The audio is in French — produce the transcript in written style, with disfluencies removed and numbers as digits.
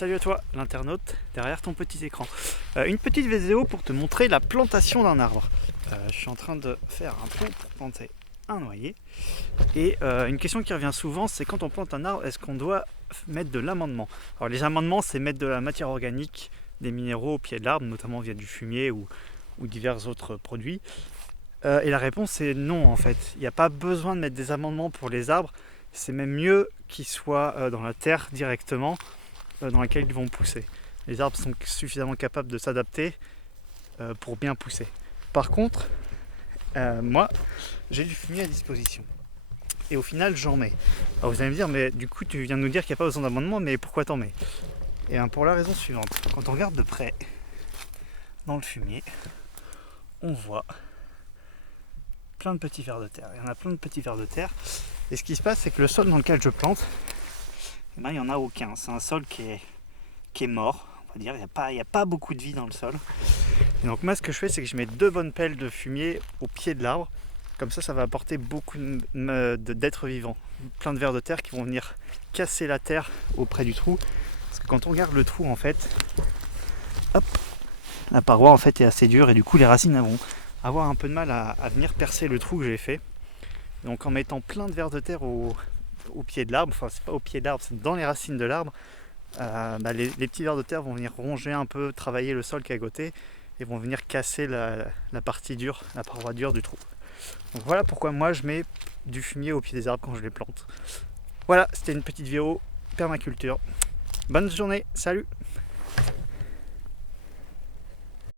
Salut à toi, l'internaute, derrière ton petit écran. Une petite vidéo pour te montrer la plantation d'un arbre. Je suis en train de faire un pot pour planter un noyer. Et une question qui revient souvent, c'est quand on plante un arbre, est-ce qu'on doit mettre de l'amendement? Alors les amendements, c'est mettre de la matière organique, des minéraux au pied de l'arbre, notamment via du fumier ou divers autres produits. Et la réponse est non en fait. Il n'y a pas besoin de mettre des amendements pour les arbres. C'est même mieux qu'ils soient dans la terre directement, dans laquelle ils vont pousser. Les arbres sont suffisamment capables de s'adapter pour bien pousser. Par contre, moi, j'ai du fumier à disposition. Et au final, j'en mets. Alors vous allez me dire, mais du coup, tu viens de nous dire qu'il n'y a pas besoin d'amendement, mais pourquoi t'en mets? Et bien pour la raison suivante. Quand on regarde de près dans le fumier, on voit plein de petits vers de terre. Il y en a plein de petits vers de terre. Et ce qui se passe, c'est que le sol dans lequel je plante, eh ben, il n'y en a aucun. C'est un sol qui est mort, on va dire. Il n'y a pas beaucoup de vie dans le sol. Et donc moi, ce que je fais, c'est que je mets 2 bonnes pelles de fumier au pied de l'arbre. Comme ça va apporter beaucoup d'êtres vivants. Plein de vers de terre qui vont venir casser la terre auprès du trou. Parce que quand on regarde le trou, en fait, hop, la paroi en fait est assez dure et du coup les racines vont avoir un peu de mal à venir percer le trou que j'ai fait. Donc en mettant plein de vers de terre au pied de l'arbre, enfin c'est pas au pied de l'arbre, c'est dans les racines de l'arbre, les petits vers de terre vont venir ronger un peu, travailler le sol qui est à côté et vont venir casser la partie dure, la paroi dure du trou. Donc voilà pourquoi moi je mets du fumier au pied des arbres quand je les plante. Voilà, c'était une petite vidéo permaculture. Bonne journée, salut!